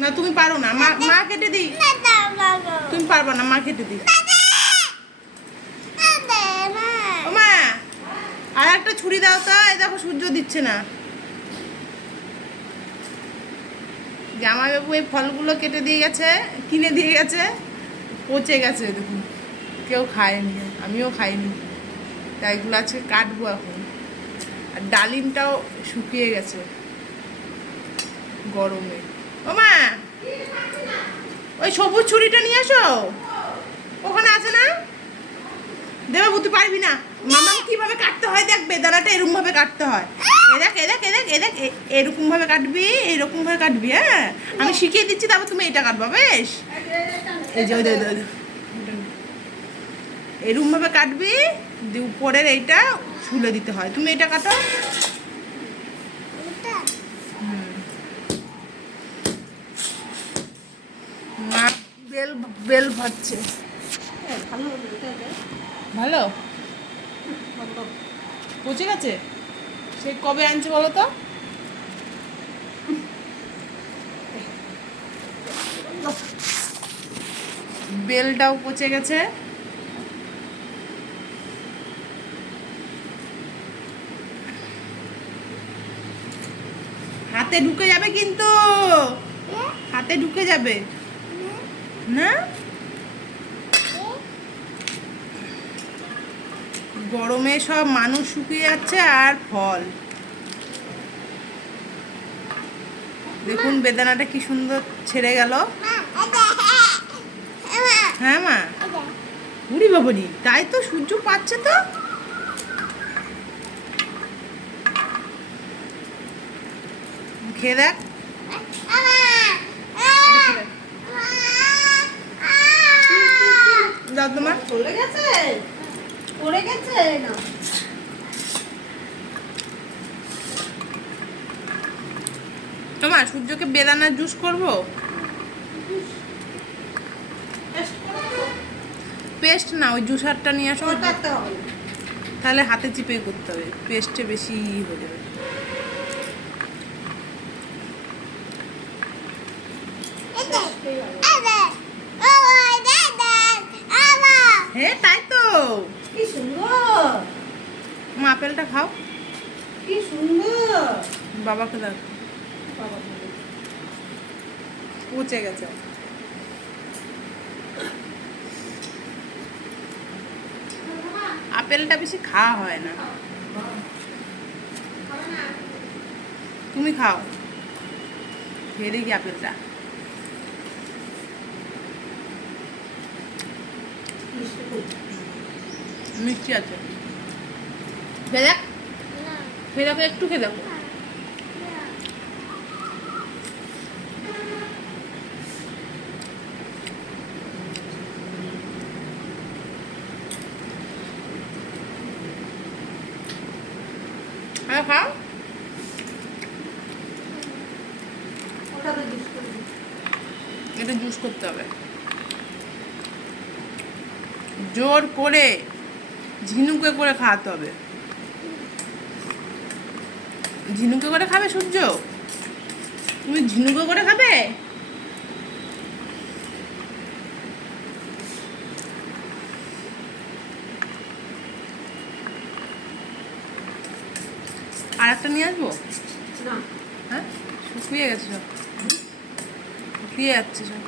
না তুমি পারো না, মা মা কেটে দিই। তুমি পারবা না, মা কেটে দিই। ও মা, আর একটা ছুরি দাও তো। এই দেখো সূর্য দিচ্ছে না। জামাইবাবু এই ফলগুলো কেটে দিয়ে গেছে, কিনে দিয়ে গেছে, পচে গেছে দেখুন, কেউ খায়নি, আমিও খাইনি। তাই এগুলো আছে কাটবো এখন। আর ডালিমটাও শুকিয়ে গেছে গরমে। ও মা, ওই সবুজ ছুরিটা নিয়ে আসো, ওখানে আছে না? দেবে তুই পারবি না। মামা কিভাবে কাটতে হয় দেখ, বেদানাটা এরকম ভাবে কাটতে হয়। এরকম ভাবে কাটবি, এরকম ভাবে কাটবি। হ্যাঁ, আমি শিখিয়ে দিচ্ছি, তারপর তুমি এটা কাটবা। বেশ, এই যে এরকম ভাবে কাটবি, দিয়ে উপরের এইটা ছুলে দিতে হয়। তুমি এটা কাটো। মা বেল বেল ভাজছে। ভালো পচে গেছে। সে কবে আনছে বলো তো? বেলটাও পচে গেছে। হাতে ঢুকে যাবে কিন্তু, হাতে ঢুকে যাবে না। গরমে সব মানুষ শুকিয়ে যাচ্ছে আর ফল। দেখুন বেদানাটা কি সুন্দর ছেড়ে গেল। হ্যাঁ মা, বুড়ি বাবুরি, তাই তো সূর্য পাচ্ছে তো। খেয়ে দেখ। দাও তোমার। চলে গেছে, পড়ে গেছে না। তোমার সূর্যকে বেদানার জুস করবো। পেস্ট না, ওই জুসারটা নিয়ে আসো। তাহলে হাতে চিপে করতে হবে, পেস্টে বেশি হয়ে যাবে। হ্যাঁ তাই তো, কি সুন্দর। মা আপেলটা খাও। কি সুন্দর। বাবাকে দাও। পচে গেছে। আপেলটা বেশি খাওয়া হয় না। তুমি খাও, খেয়ে দেখি আপেলটা। মিষ্টি আছে। খেয়ে দেখ, খেয়ে দেখো, একটু খেয়ে দেখো। হ্যাঁ খাও। এটা জুস করতে হবে জোর করে, ঝিনুকে করে খাওয়াতে হবে। ঝিনুকে করে খাবে সূর্য? তুমি ঝিনুকে করে খাবে? আর একটা নিয়ে আসবো? হ্যাঁ, শুকিয়ে গেছে সব, শুকিয়ে যাচ্ছে সব।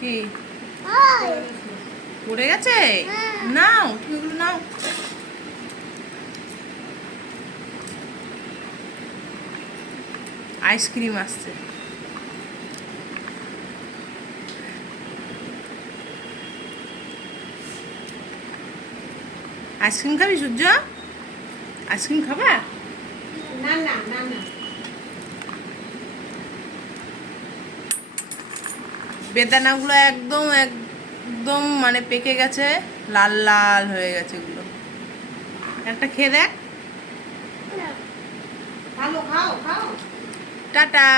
কি পড়ে গেছে? নাও, তুমি ওগুলো নাও। আইসক্রিম আসছে। আইসক্রিম খাবি সূর্য? আইসক্রিম খাবা? না না না না। বেদানাগুলো একদম একদম মানে পেকে গেছে, লাল লাল হয়ে গেছে এগুলো। একটা খেয়ে দেখ। ভালো, খাও খাও। টাটা।